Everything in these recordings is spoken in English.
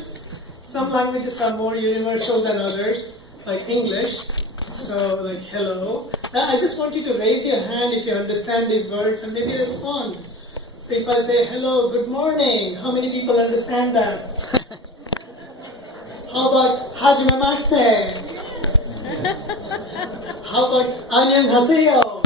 languages. Some languages are more universal than others, like English. So, like hello. I just want you to raise your hand if you understand these words and maybe respond. So if I say hello, good morning, how many people understand that? How about hajimemashite? How about annyeonghaseyo?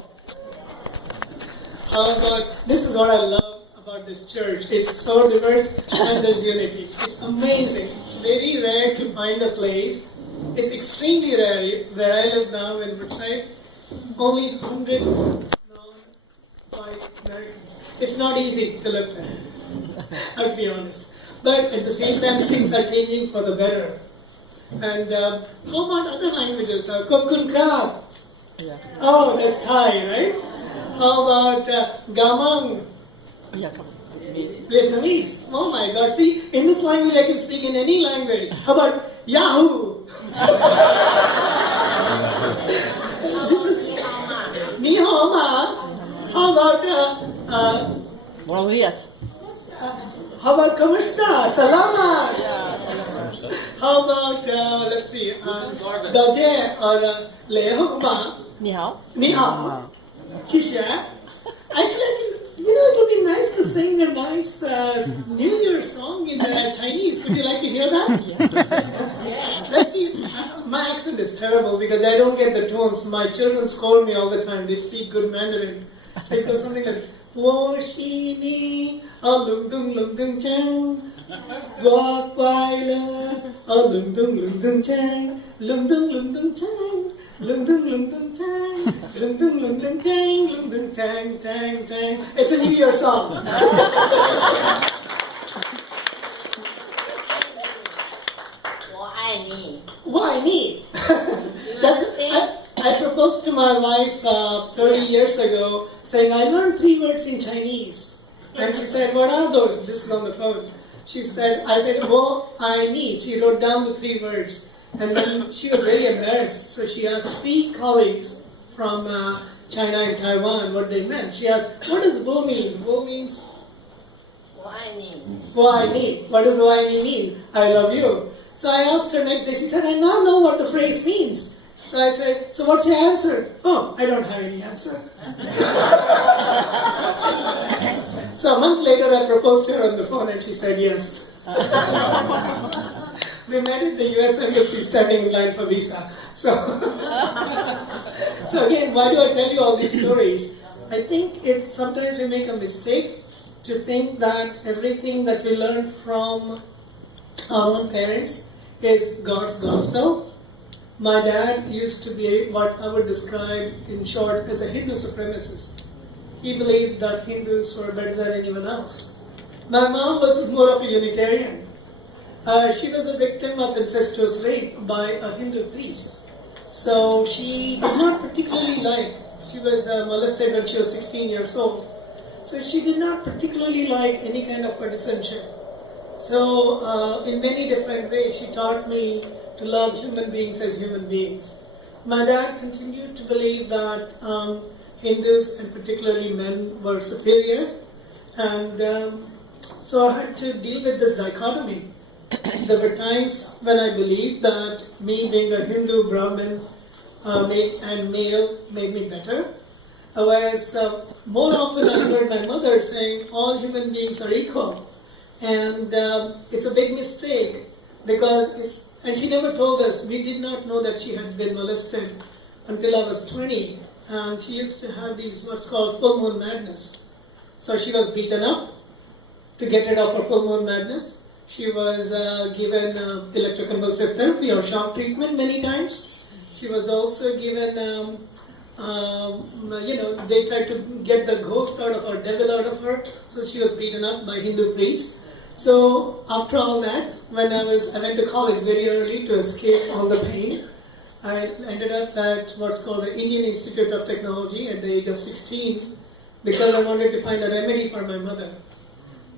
How about, this is what I love about this church. It's so diverse and there's unity. It's amazing. It's very rare to find a place. It's extremely rare. Where I live now in Woodside, only 100 non-white Americans. It's not easy to live there, I have to be honest. But at the same time, things are changing for the better. And how about other languages? Kokun Krab. Yeah. Oh, that's Thai, right? How about Gamang? Yeah, Vietnamese. Oh my God. See, in this language I can speak in any language. How about Yahoo? This is Ni hao ma. How about Buenos días. how about Kamusta? Salamat. Yeah. How about let's see, Daje or Leho ma? Ni hao. Ni hao. Shisha. Actually, I think, it would be nice to sing a nice New Year song in Chinese. Would you like to hear that? Yeah. Let's see. My accent is terrible because I don't get the tones. My children scold me all the time. They speak good Mandarin. So it goes something like, Wo shi ni, lung dung chang, gua kwai le, lung dung chang, lung dung chang. Lung dung chang, lung dung chang, lung dung chang, chang, chang. It's a New Year song. Why me? I proposed to my wife 30 years ago, saying I learned 3 words in Chinese, and she said, "What are those?" This is on the phone. I said, "Wo I ni." She wrote down the 3 words. And then she was very embarrassed, so she asked 3 colleagues from China and Taiwan what they meant. She asked, "What does wo mean?" Wo means? Wo I ni. What does wo I ni mean? I love you. So I asked her next day, she said, "I now know what the phrase means." So I said, "So what's your answer?" "Oh, I don't have any answer." So a month later I proposed to her on the phone and she said yes. We met at the US Embassy standing in line for visa. So again, why do I tell you all these stories? I think sometimes we make a mistake to think that everything that we learned from our own parents is God's gospel. My dad used to be what I would describe in short as a Hindu supremacist. He believed that Hindus were better than anyone else. My mom was more of a Unitarian. She was a victim of incestuous rape by a Hindu priest. So she did not particularly she was molested when she was 16 years old. So she did not particularly like any kind of partisanship. So in many different ways, she taught me to love human beings as human beings. My dad continued to believe that Hindus, and particularly men, were superior. And so I had to deal with this dichotomy. There were times when I believed that me being a Hindu Brahmin and male made me better. Whereas more often I heard my mother saying all human beings are equal. And it's a big mistake because and she never told us. We did not know that she had been molested until I was 20. And she used to have these what's called full moon madness. So she was beaten up to get rid of her full moon madness. She was given electroconvulsive therapy or shock treatment many times. She was also given, they tried to get the ghost out of her, devil out of her. So she was beaten up by Hindu priests. So after all that, when I went to college very early to escape all the pain. I ended up at what's called the Indian Institute of Technology at the age of 16 because I wanted to find a remedy for my mother.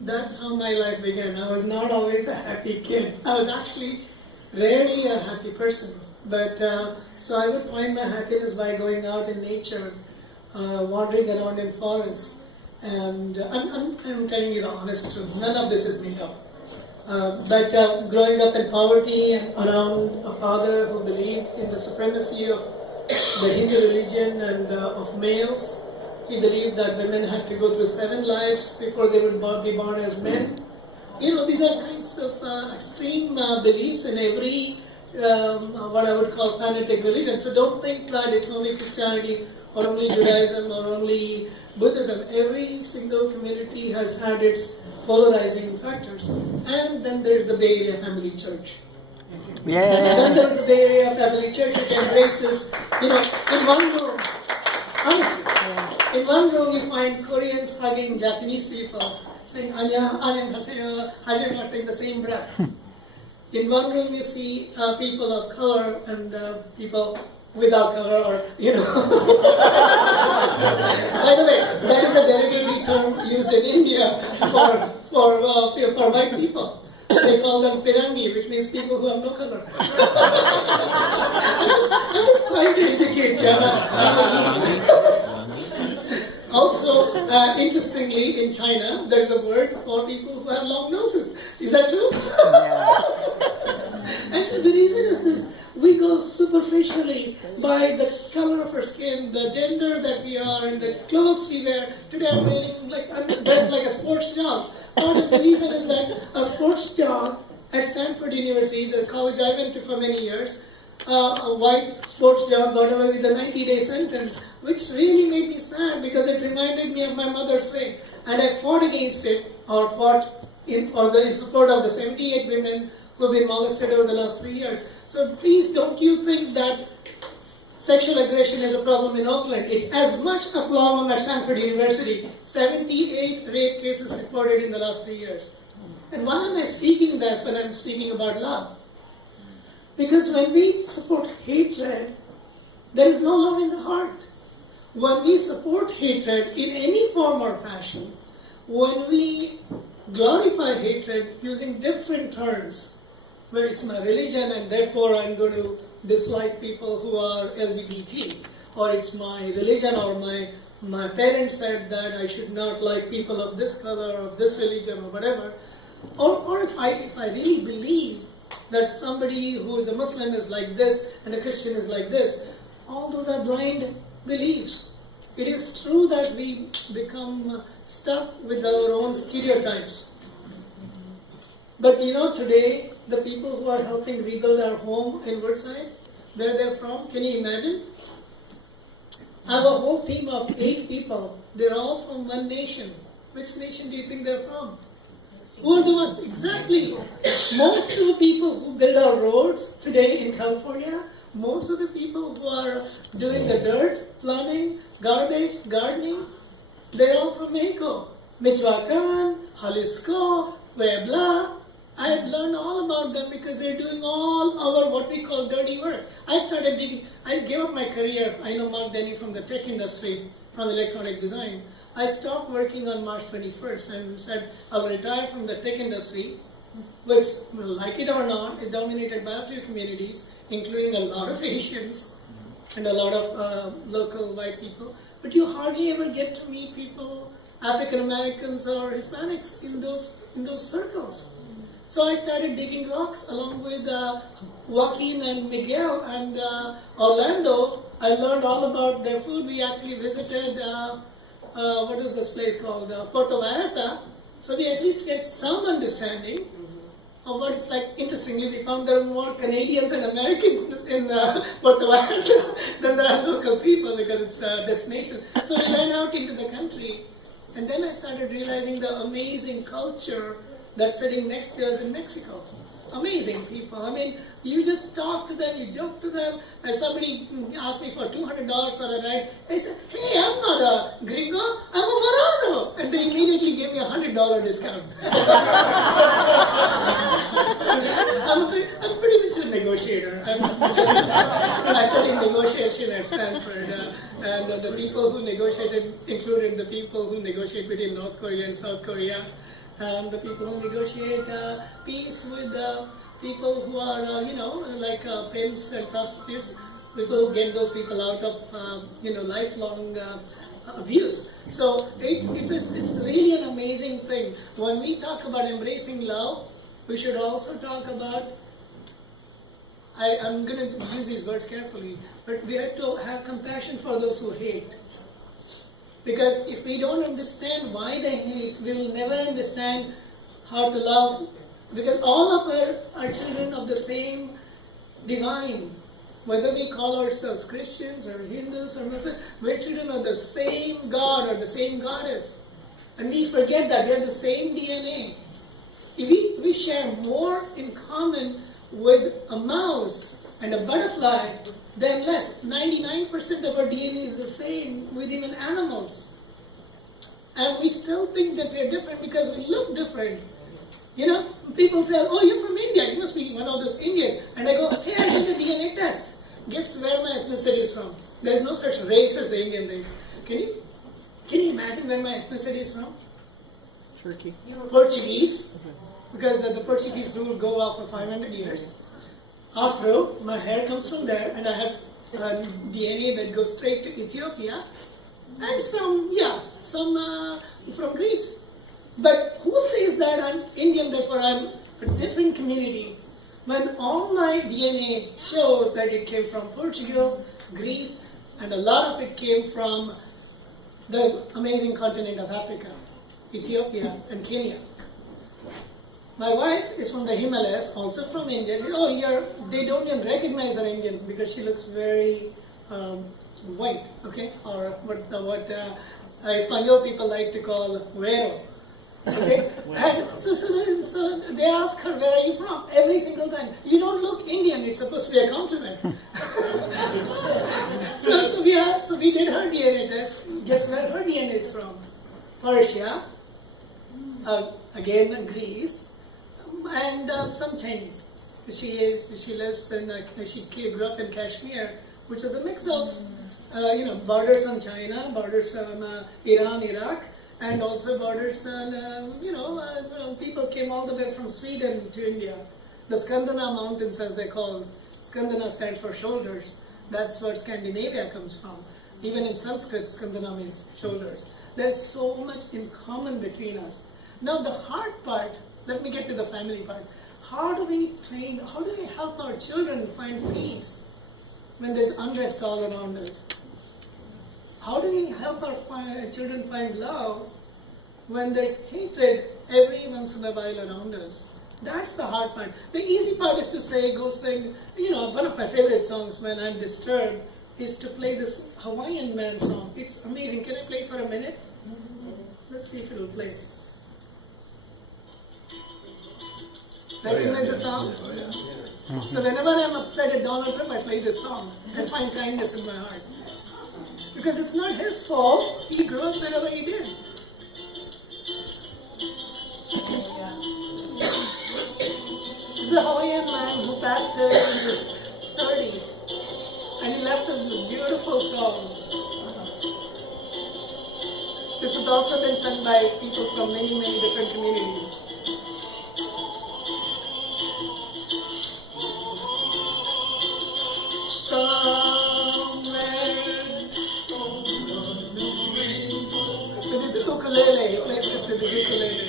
That's how my life began. I was not always a happy kid. I was actually rarely a happy person. But so I would find my happiness by going out in nature, wandering around in forests. And I'm telling you the honest truth. None of this is made up. But growing up in poverty and around a father who believed in the supremacy of the Hindu religion and of males, he believed that women had to go through 7 lives before they would be born as men. These are kinds of extreme beliefs in every what I would call fanatic religion. So don't think that it's only Christianity or only Judaism or only Buddhism. Every single community has had its polarizing factors. And then there's the Bay Area Family Church. Yeah. Then there's the Bay Area Family Church, which embraces, in one room, honestly, in one room you find Koreans hugging Japanese people, saying "Anya, Anya, Haseyo, Hajime," in the same breath. In one room you see people of color and people without color, or By the way, that is a derogatory term used in India for white people. They call them Firangi, which means people who have no color. I'm just trying to educate you. Also, interestingly, in China, there is a word for people who have long noses. Is that true? And the reason is this. We go superficially by the color of our skin, the gender that we are, and the clothes we wear. Today I'm dressed like a sports dog. Part of the reason is that a sports dog at Stanford University, the college I went to for many years, a white sports dog got away with a 90-day sentence, which really made me sad because it reminded me of my mother's faith. And I fought against it, or fought in support of the 78 women who have been molested over the last 3 years. So please don't you think that sexual aggression is a problem in Oakland. It's as much a problem at Shankar University. 78 rape cases reported in the last 3 years. And why am I speaking this when I'm speaking about love? Because when we support hatred, there is no love in the heart. When we support hatred in any form or fashion, when we glorify hatred using different terms, where it's my religion and therefore I'm going to dislike people who are LGBT, or it's my religion, or my parents said that I should not like people of this color or of this religion or whatever, or if I really believe that somebody who is a Muslim is like this and a Christian is like this, all those are blind beliefs. It is true that we become stuck with our own stereotypes. But today, the people who are helping rebuild our home in Woodside, where they're from, can you imagine? I have a whole team of 8 people. They're all from one nation. Which nation do you think they're from? Who are the ones? Exactly. Most of the people who build our roads today in California, most of the people who are doing the dirt, plumbing, garbage, gardening, they're all from Mexico. Michoacan, Jalisco, Puebla. I had learned all about them because they're doing all our what we call dirty work. I started digging. I gave up my career. I know Mark Denny from the tech industry, from electronic design. I stopped working on March 21st and said I'll retire from the tech industry, which, like it or not, is dominated by a few communities, including a lot of Asians and a lot of local white people. But you hardly ever get to meet people, African Americans or Hispanics, in those circles. So I started digging rocks along with Joaquin and Miguel and Orlando. I learned all about their food. We actually visited, what is this place called? Puerto Vallarta. So we at least get some understanding of what it's like. Interestingly, we found there are more Canadians and Americans in Puerto Vallarta than there are local people because it's a destination. So we went out into the country, and then I started realizing the amazing culture that's sitting next to us in Mexico. Amazing people. I mean, you just talk to them, you joke to them. And somebody asked me for $200 for a ride. I said, hey, I'm not a gringo, I'm a Morano. And they immediately gave me a $100 discount. I'm pretty much a negotiator. I studied negotiation at Stanford. And the people who negotiated included the people who negotiate between North Korea and South Korea. And the people who negotiate peace with people who are, like pimps and prostitutes, people who get those people out of, lifelong abuse. So it's really an amazing thing. When we talk about embracing love, we should also talk about, I'm going to use these words carefully, but we have to have compassion for those who hate. Because if we don't understand why they hate, we will never understand how to love. Because all of us are children of the same divine. Whether we call ourselves Christians or Hindus or Muslims, we're children of the same God or the same goddess. And we forget that we have the same DNA. We share more in common with a mouse and a butterfly than less. 99% of our DNA is the same with even animals. And we still think that we're different because we look different. You know, people tell, oh, you're from India, you must be one of those Indians. And I go, hey, I did a DNA test. Guess where my ethnicity is from? There's no such race as the Indian race. Can you imagine where my ethnicity is from? Turkey. Portuguese, because the Portuguese rule go off for 500 years. Afro, my hair comes from there, and I have DNA that goes straight to Ethiopia, and some from Greece. But who says that I'm Indian, therefore I'm a different community, when all my DNA shows that it came from Portugal, Greece, and a lot of it came from the amazing continent of Africa, Ethiopia and Kenya. My wife is from the Himalayas, also from India. They don't even recognize her Indian because she looks very white, okay? Or what Espanol people like to call güero. Okay? And so they ask her, where are you from? Every single time. You don't look Indian, it's supposed to be a compliment. so we did her DNA test. Guess where her DNA is from? Persia, again Greece, and some Chinese. She grew up in Kashmir, which is a mix of borders on China, borders on Iran, Iraq, and also borders on, people came all the way from Sweden to India. The Skandina mountains, as they call them. Skandina stands for shoulders. That's where Scandinavia comes from. Even in Sanskrit, Skandina means shoulders. There's so much in common between us. Now the hard part, let me get to the family part. How do we help our children find peace when there's unrest all around us? How do we help our children find love when there's hatred every once in a while around us? That's the hard part. The easy part is to say, go sing. One of my favorite songs when I'm disturbed is to play this Hawaiian Man song. It's amazing. Can I play it for a minute? Let's see if it'll play. Recognize the song? So whenever I'm upset at Donald Trump, I play this song and find kindness in my heart. Because it's not his fault. He grew up wherever he did. This is a Hawaiian man who passed away in his 30s. And he left us this beautiful song. This has also been sung by people from many, many different communities. Ukulele, he plays it with the ukulele.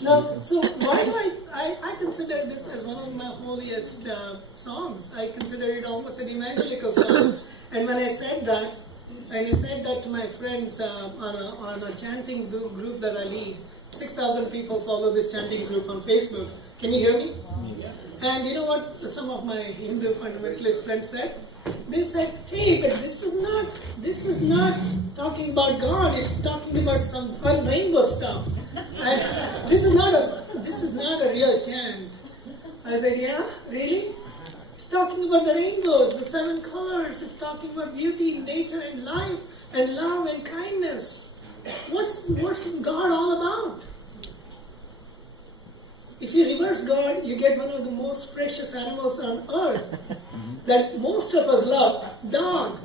Now, so why do I consider this as one of my holiest songs. I consider it almost an evangelical song. And when I said that to my friends on a chanting group that I lead, 6,000 people follow this chanting group on Facebook. Can you hear me? Yeah. And you know what some of my Hindu fundamentalist friends said? They said, hey, but this is not talking about God, it's talking about some fun rainbow stuff. And this is not a real chant. I said, yeah, really? It's talking about the rainbows, the 7 colors, it's talking about beauty, nature and life, and love and kindness. What's God all about? If you reverse God, you get one of the most precious animals on earth. that most of us love? Dog.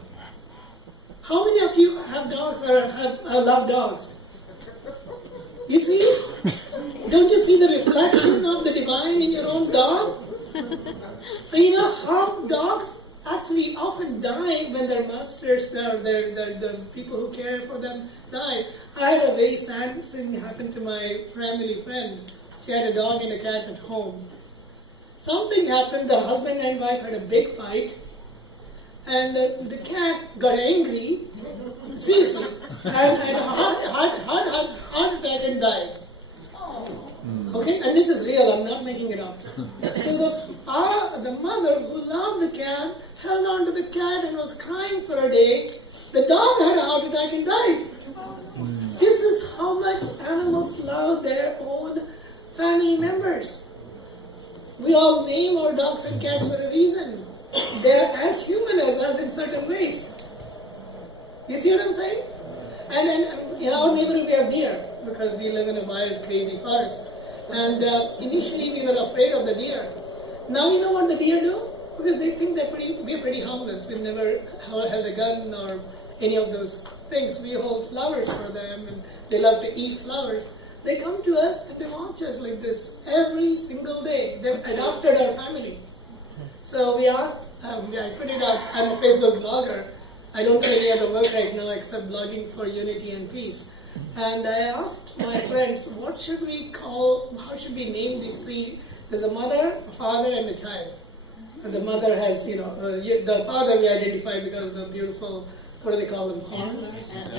How many of you have dogs or love dogs? You see? Don't you see the reflection of the divine in your own dog? You know how dogs actually often die when their masters, the people who care for them, die. I had a very sad thing happen to my family friend. She had a dog and a cat at home. Something happened, the husband and wife had a big fight, and the cat got angry, seriously, and had a heart attack and died. Okay, and this is real, I'm not making it up. So the mother who loved the cat held on to the cat and was crying for a day. The dog had a heart attack and died. This is how much animals love their own family members. We all name our dogs and cats for a reason. They are as human as us in certain ways. You see what I'm saying? And then in our neighborhood we have deer because we live in a wild, crazy forest. And initially we were afraid of the deer. Now you know what the deer do? Because they think we're pretty harmless. We've never held a gun or any of those things. We hold flowers for them and they love to eat flowers. They come to us and they watch us like this every single day. They've adopted our family. So we asked, I put it out, I'm a Facebook blogger. I don't do any other work right now except blogging for unity and peace. And I asked my friends, what should we call, how should we name these three? There's a mother, a father, and a child. And the mother has, the father we identify because of the beautiful, what do they call them? Horns?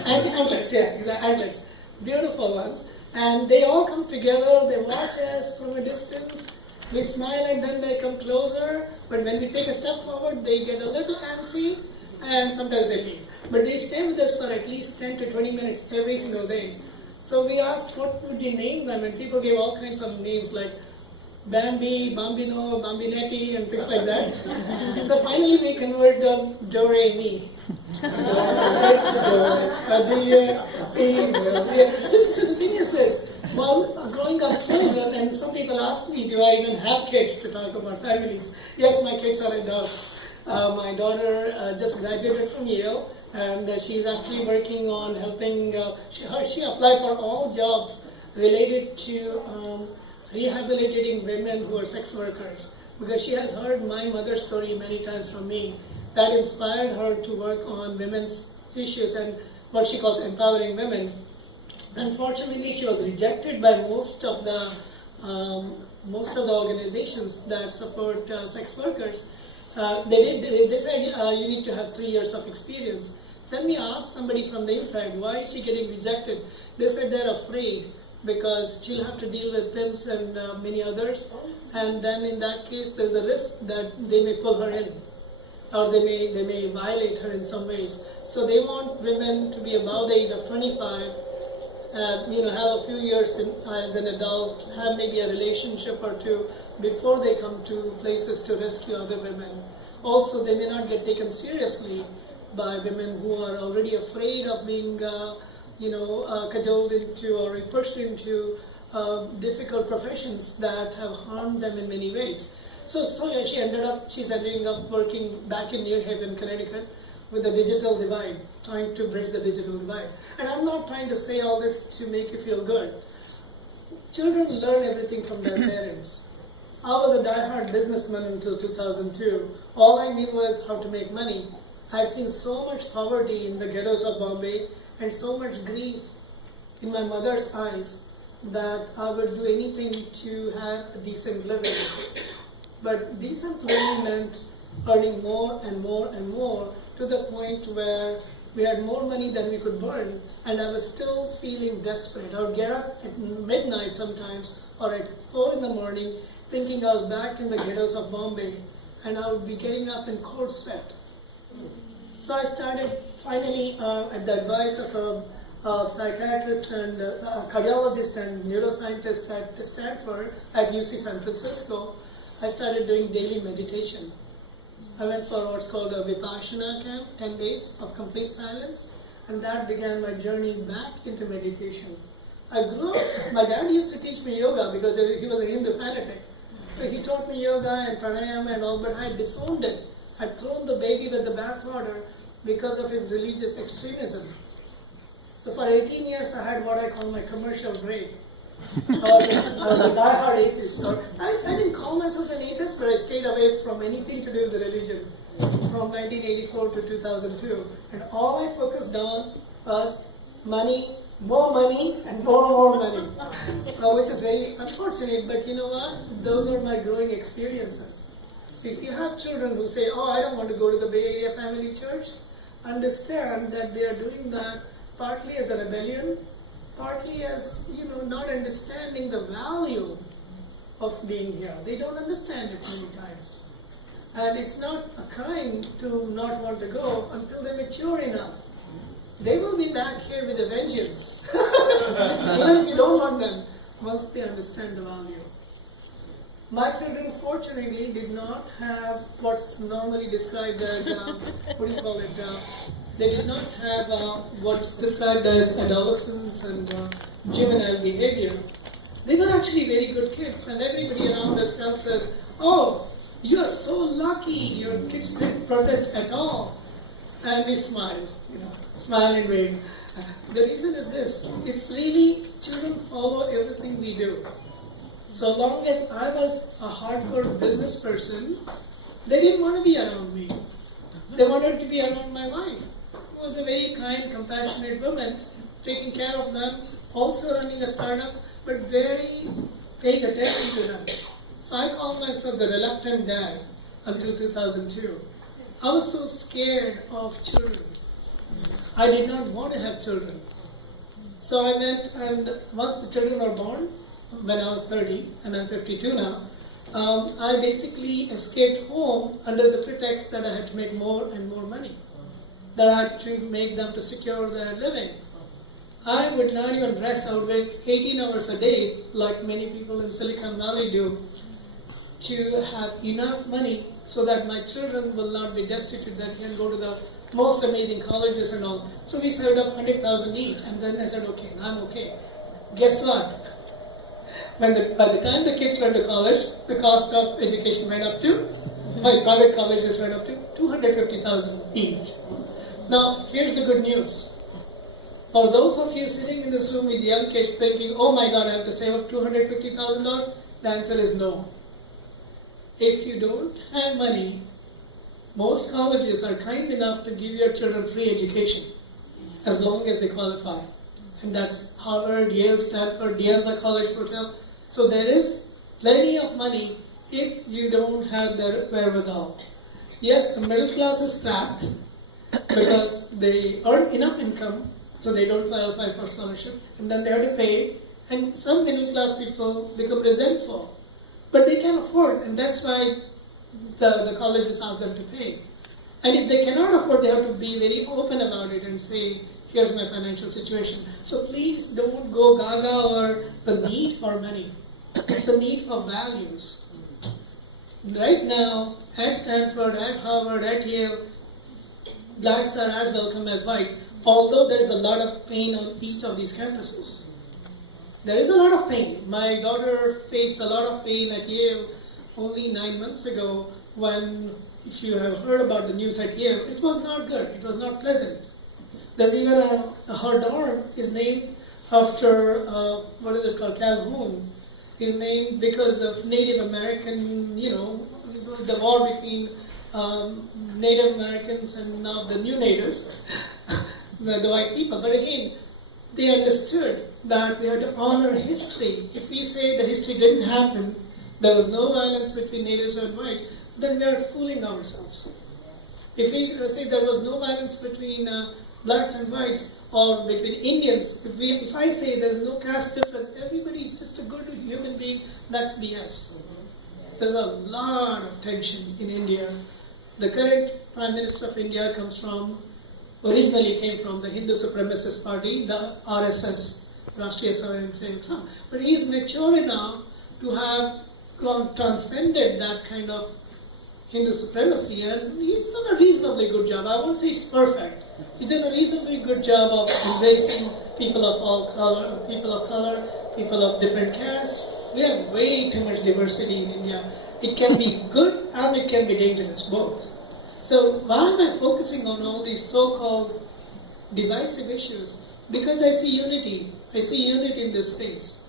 Antlers, yeah, exactly, antlers. Beautiful ones. And they all come together, they watch us from a distance. We smile and then they come closer. But when we take a step forward, they get a little antsy and sometimes they leave. But they stay with us for at least 10 to 20 minutes every single day. So we asked, what would you name them? And people gave all kinds of names like Bambi, Bambino, Bambinetti, and things like that. So finally we converted them Do-Re-Mi. So the thing is this, while growing up children, and some people ask me, do I even have kids to talk about families? Yes, my kids are adults. My daughter just graduated from Yale, and she's actually working on helping, she applied for all jobs related to rehabilitating women who are sex workers, because she has heard my mother's story many times from me. That inspired her to work on women's issues and what she calls empowering women. Unfortunately, she was rejected by most of the organizations that support sex workers. They said you need to have 3 years of experience. Then we asked somebody from the inside, why is she getting rejected? They said they're afraid because she'll have to deal with pimps and many others, and then in that case there's a risk that they may pull her in, or they may violate her in some ways. So they want women to be above the age of 25, have a few years as an adult, have maybe a relationship or two before they come to places to rescue other women. Also, they may not get taken seriously by women who are already afraid of being cajoled into or pushed into difficult professions that have harmed them in many ways. So she's ending up working back in New Haven, Connecticut, with the digital divide, trying to bridge the digital divide. And I'm not trying to say all this to make you feel good. Children learn everything from their parents. I was a die-hard businessman until 2002. All I knew was how to make money. I've seen so much poverty in the ghettos of Bombay and so much grief in my mother's eyes that I would do anything to have a decent living. But decent living meant earning more and more and more, to the point where we had more money than we could burn, and I was still feeling desperate. I would get up at midnight sometimes, or at 4 in the morning, thinking I was back in the ghettos of Bombay, and I would be getting up in cold sweat. So I started finally, at the advice of a psychiatrist and a cardiologist and neuroscientist at Stanford, at UC San Francisco, I started doing daily meditation. I went for what's called a Vipassana camp, 10 days of complete silence, and that began my journey back into meditation. I grew up, my dad used to teach me yoga because he was a Hindu fanatic. So he taught me yoga and pranayama and all, but I disowned it had thrown the baby with the bathwater because of his religious extremism. So for 18 years, I had what I call my commercial break. I was a die-hard atheist. So I didn't call myself an atheist, but I stayed away from anything to do with religion from 1984 to 2002. And all I focused on was money, and more money. Which is very unfortunate, but you know what? Those are my growing experiences. See, if you have children who say, oh, I don't want to go to the Bay Area Family Church, understand that they are doing that partly as a rebellion, partly as, not understanding the value of being here. They don't understand it many times. And it's not a crime to not want to go until they mature enough. They will be back here with a vengeance. Even if you don't want them, once they understand the value. My children, fortunately, did not have what's normally described as, they did not have what's described as adolescence and juvenile behavior. They were actually very good kids, and everybody around us tells us, oh, you are so lucky, your kids didn't protest at all. And we smile, smile and wave. The reason is this, it's really, children follow everything we do. So long as I was a hardcore business person, they didn't want to be around me. They wanted to be around my wife, who was a very kind, compassionate woman, taking care of them, also running a startup, but very paying attention to them. So I called myself the reluctant dad until 2002. I was so scared of children. I did not want to have children. So I went, and once the children were born, when I was 30, and I'm 52 now, I basically escaped home under the pretext that I had to make more and more money, that I had to make them to secure their living. I would not even rest. I would work 18 hours a day, like many people in Silicon Valley do, to have enough money so that my children will not be destitute, that can go to the most amazing colleges and all. So we saved up 100,000 each, and then I said, okay, I'm okay. Guess what? By the time the kids went to college, the cost of education went up to, private colleges went up to 250,000 each. Now, here's the good news. For those of you sitting in this room with young kids thinking, oh my God, I have to save up $250,000, the answer is no. If you don't have money, most colleges are kind enough to give your children free education, as long as they qualify. And that's Harvard, Yale, Stanford, De Anza College, for example. So there is plenty of money if you don't have the wherewithal. Yes, the middle class is trapped because they earn enough income so they don't qualify for scholarship, and then they have to pay, and some middle class people become resentful. But they can afford, and that's why the colleges ask them to pay. And if they cannot afford, they have to be very open about it and say, here's my financial situation. So please don't go gaga or the need for money. It's the need for values. Right now, at Stanford, at Harvard, at Yale, blacks are as welcome as whites, although there is a lot of pain on each of these campuses. There is a lot of pain. My daughter faced a lot of pain at Yale only 9 months ago when, if you have heard about the news at Yale, it was not good. It was not pleasant. There's even her dorm is named after, Calhoun, is named because of Native American, the war between Native Americans and now the new natives, the white people. But again, they understood that we had to honor history. If we say the history didn't happen, there was no violence between natives and whites, then we are fooling ourselves. If we say there was no violence between blacks and whites, or between Indians, if I say there's no caste difference, everybody is just a good human being, that's BS. There's a lot of tension in India. The current Prime Minister of India originally came from the Hindu supremacist party, the RSS, Rashtriya Swayam Sevak Sangh. But he's mature enough to have transcended that kind of Hindu supremacy, and he's done a reasonably good job. I won't say it's perfect. He's done a reasonably good job of embracing people of all color, people of different castes. We have way too much diversity in India. It can be good and it can be dangerous, both. So why am I focusing on all these so-called divisive issues? Because I see unity. I see unity in this space.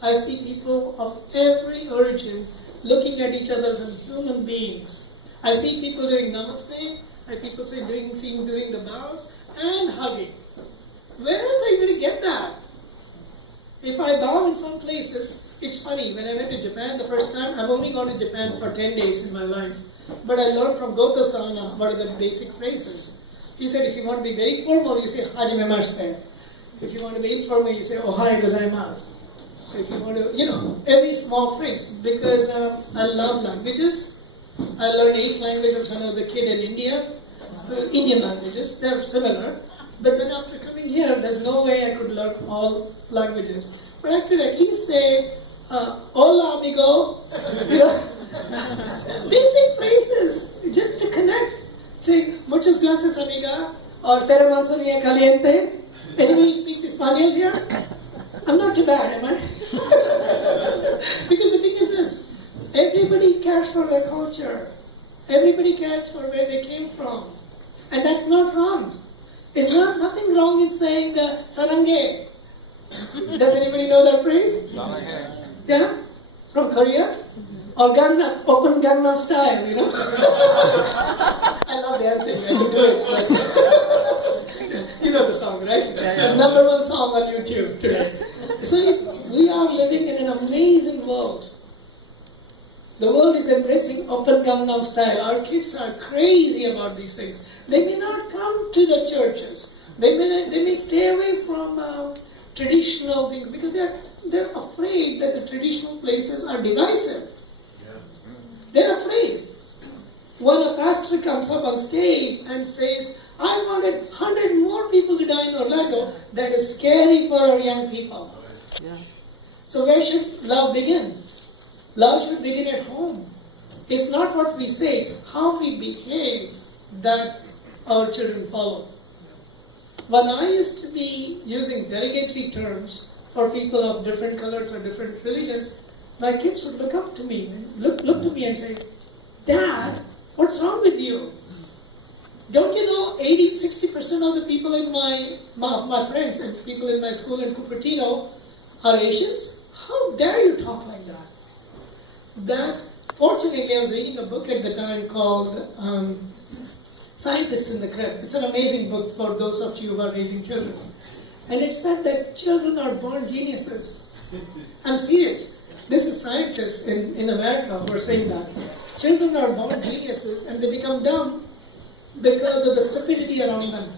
I see people of every origin looking at each other as human beings. I see people doing namaste, I see people doing the bows and hugging. Where else are you going to get that? If I bow in some places, it's funny, when I went to Japan the first time, I've only gone to Japan for 10 days in my life. But I learned from Goto-san what are the basic phrases. He said if you want to be very formal, you say hajime mashite. If you want to be informal, you say ohayou gozaimasu. If you want to, every small phrase. Because I love languages. I learned 8 languages when I was a kid in India. Indian languages, they're similar. But then after coming here, there's no way I could learn all languages. But I could at least say, hola amigo, basic phrases, just to connect. Say, muchas gracias amiga, or tere manzanilla caliente. Anybody speaks Espanol here? I'm not too bad, am I? Because the thing is this, everybody cares for their culture. Everybody cares for where they came from. And that's not wrong. Is nothing wrong in saying sarange. Does anybody know that phrase? Sarange. Yeah? From Korea? Or Gangnam, open Gangnam style, I love dancing, I can do it. You know the song, right? Yeah. Number 1 song on YouTube today. So we are living in an amazing world. The world is embracing open Gangnam style. Our kids are crazy about these things. They may not come to the churches. They may stay away from traditional things because they're afraid that the traditional places are divisive. They're afraid. When a pastor comes up on stage and says, I wanted 100 more people to die in Orlando, that is scary for our young people. Yeah. So where should love begin? Love should begin at home. It's not what we say, it's how we behave that our children follow. When I used to be using derogatory terms for people of different colors or different religions, my kids would look up to me and look to me and say, Dad, what's wrong with you? Don't you know 60% of the people in my friends and people in my school in Cupertino are Asians? How dare you talk like that? Fortunately, I was reading a book at the time called Scientist in the Crib. It's an amazing book for those of you who are raising children. And it said that children are born geniuses. I'm serious. This is scientists in America who are saying that. Children are born geniuses and they become dumb because of the stupidity around them.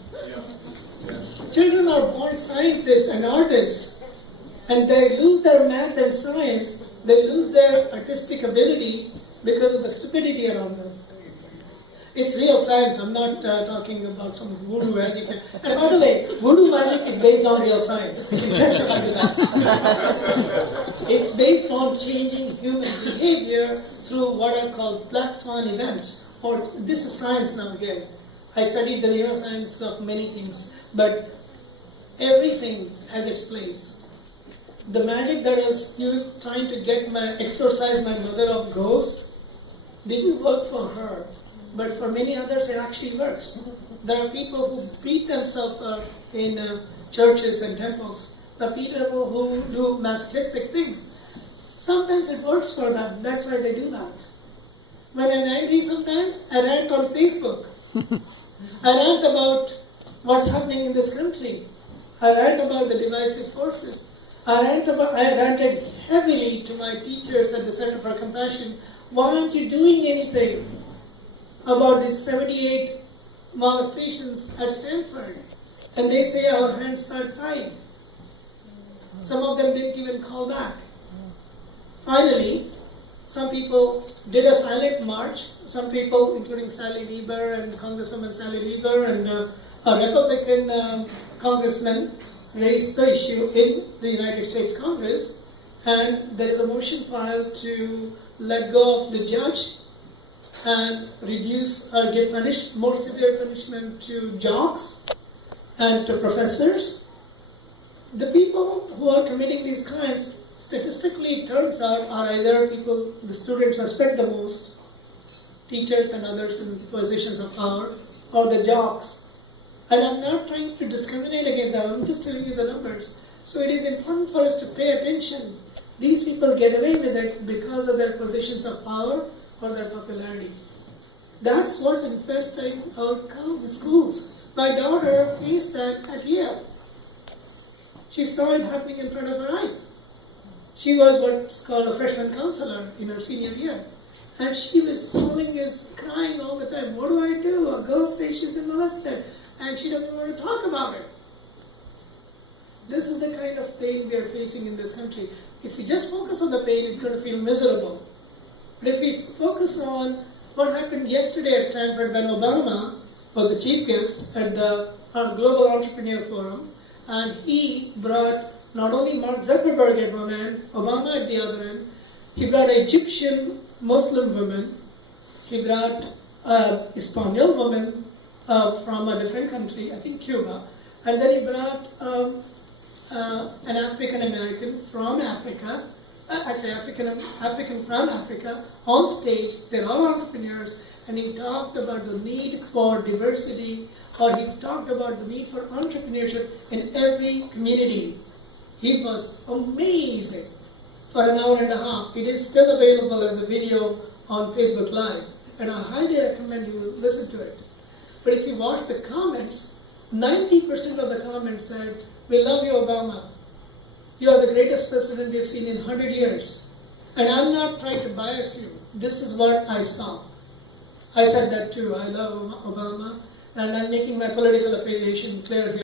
Children are born scientists and artists and they lose their math and science, they lose their artistic ability because of the stupidity around them. It's real science, I'm not talking about some voodoo magic. And by the way, voodoo magic is based on real science. I can testify to that. It's based on changing human behavior through what are called black swan events. Or this is science now again. I studied the neuroscience of many things, but everything has its place. The magic that was used trying to exorcise my mother of ghosts didn't work for her. But for many others, it actually works. There are people who beat themselves up in churches and temples. There are people who do masochistic things. Sometimes it works for them. That's why they do that. When I'm angry sometimes, I rant on Facebook. I rant about what's happening in this country. I rant about the divisive forces. I ranted heavily to my teachers at the Center for Compassion. Why aren't you doing anything about these 78 molestations at Stanford? And they say our hands are tied. Some of them didn't even call back. Finally, some people did a silent march. Some people, including Sally Lieber and Congresswoman Sally Lieber and a Republican congressman, raised the issue in the United States Congress. And there is a motion filed to let go of the judge and reduce or give more severe punishment to jocks and to professors. The people who are committing these crimes, statistically it turns out, are either people the students respect the most, teachers and others in positions of power, or the jocks. And I'm not trying to discriminate against them, I'm just telling you the numbers. So it is important for us to pay attention. These people get away with it because of their positions of power or their popularity. That's what's infesting our schools. My daughter faced that at Yale. She saw it happening in front of her eyes. She was what's called a freshman counselor in her senior year. And she was crying all the time. What do I do? A girl says she's been molested and she doesn't want to talk about it. This is the kind of pain we are facing in this country. If we just focus on the pain, it's going to feel miserable. But if we focus on what happened yesterday at Stanford when Obama was the chief guest at the Global Entrepreneur Forum, and he brought not only Mark Zuckerberg at one end, Obama at the other end, he brought Egyptian Muslim women, he brought Spanish woman from a different country, I think Cuba, and then he brought an African American from Africa, African from Africa, on stage. They're all entrepreneurs, and he talked about the need for diversity, or he talked about the need for entrepreneurship in every community. He was amazing for an hour and a half. It is still available as a video on Facebook Live, and I highly recommend you listen to it. But if you watch the comments, 90% of the comments said, "We love you, Obama. You are the greatest president we have seen in 100 years. And I'm not trying to bias you. This is what I saw." I said that too. I love Obama, and I'm making my political affiliation clear here.